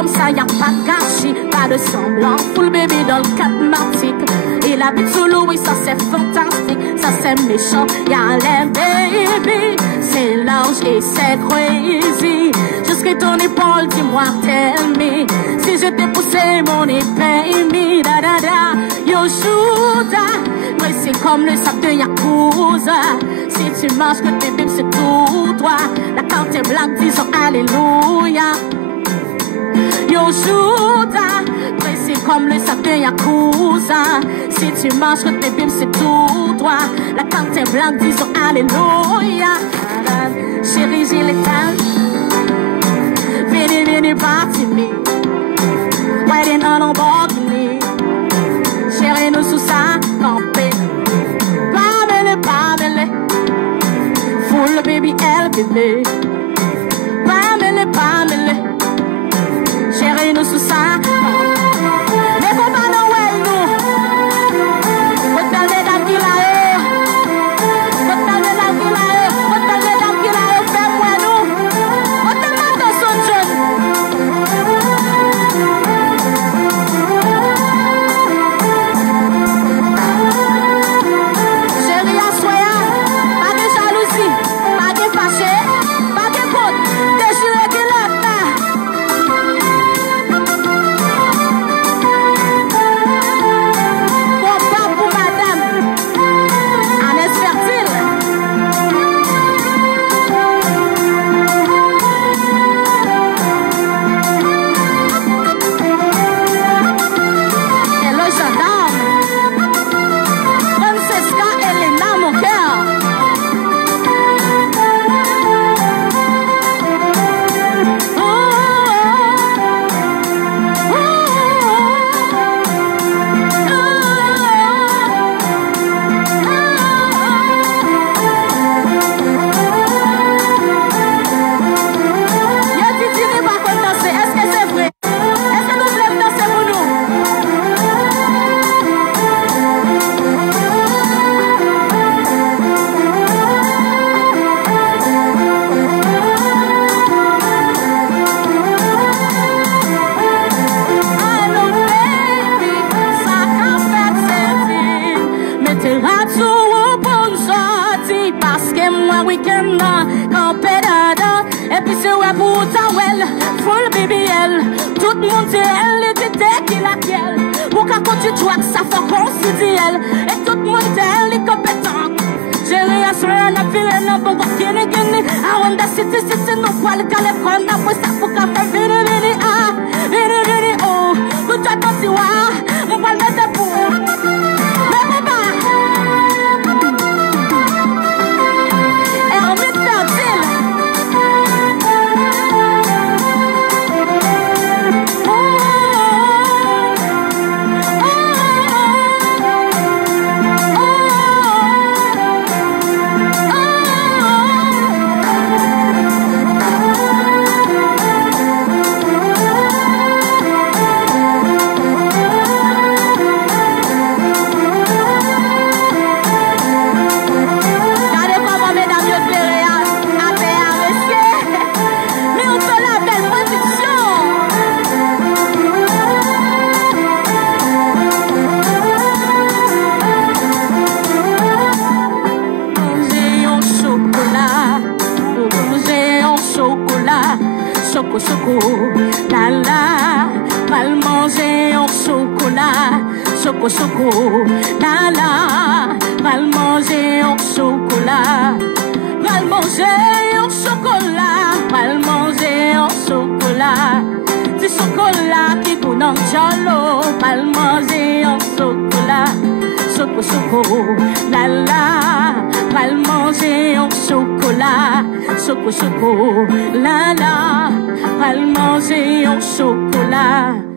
comme ça, y'a pas de gâchis, pas de semblant. Full baby dans le catmatique. Il habite sous l'eau, oui, ça c'est fantastique. Ça c'est méchant, y'a l'air baby. C'est large et c'est crazy. Jusqu'à ton épaule, dis-moi, tell me. Si je t'ai poussé, mon pay me. Da da da, yo shooter. Oui, c'est comme le sac de Yakuza. Si tu marches, que tes bips, c'est tout toi. La carte est blanche, disons alléluia. Yo shooter. Oui, c'est comme le sac de Yakuza. Si tu marches, que tes bips, c'est tout toi. La carte est blanche, disons alléluia. Chérie, j'ai les calmes. Vini, vini, parti, me. Waiting on a balcony. Chérie, nous sous ça, campé. Pamele, pamele. Full baby, elle, bébé. Pamele, pamele. Chérie, nous sous ça, mais faut pas nous ouais, nous. Faut t'aller dans qui là, faut t'aller dans qui là, faut t'aller dans qui là, fais-moi nous. Faut t'aller dans son jeune. Chérie, assoya, pas de jalousie, pas de fâché, pas de faute, t'es juré qu'il est là. Tu vois que ça fait considéral et tout le monde est compétent. J'ai rien sur un affaire, non, bon, gagner, gagner. I want that city, no quality, I'm going to put ça pour café, vini, vini, ah, vini, vini, oh. Tout à ton tiwa, mon bal de pour. Mais mon bas, et on met ta ville. Choco, la la, mal manger en chocolat. Choco, choco, la la, mal manger en chocolat. Mal manger en chocolat, mal manger en chocolat. Du chocolat qui coule en jalo, mal manger en chocolat. Choco, choco, la la, mal manger en chocolat. Choco, choco, la la, mal manger en chocolat.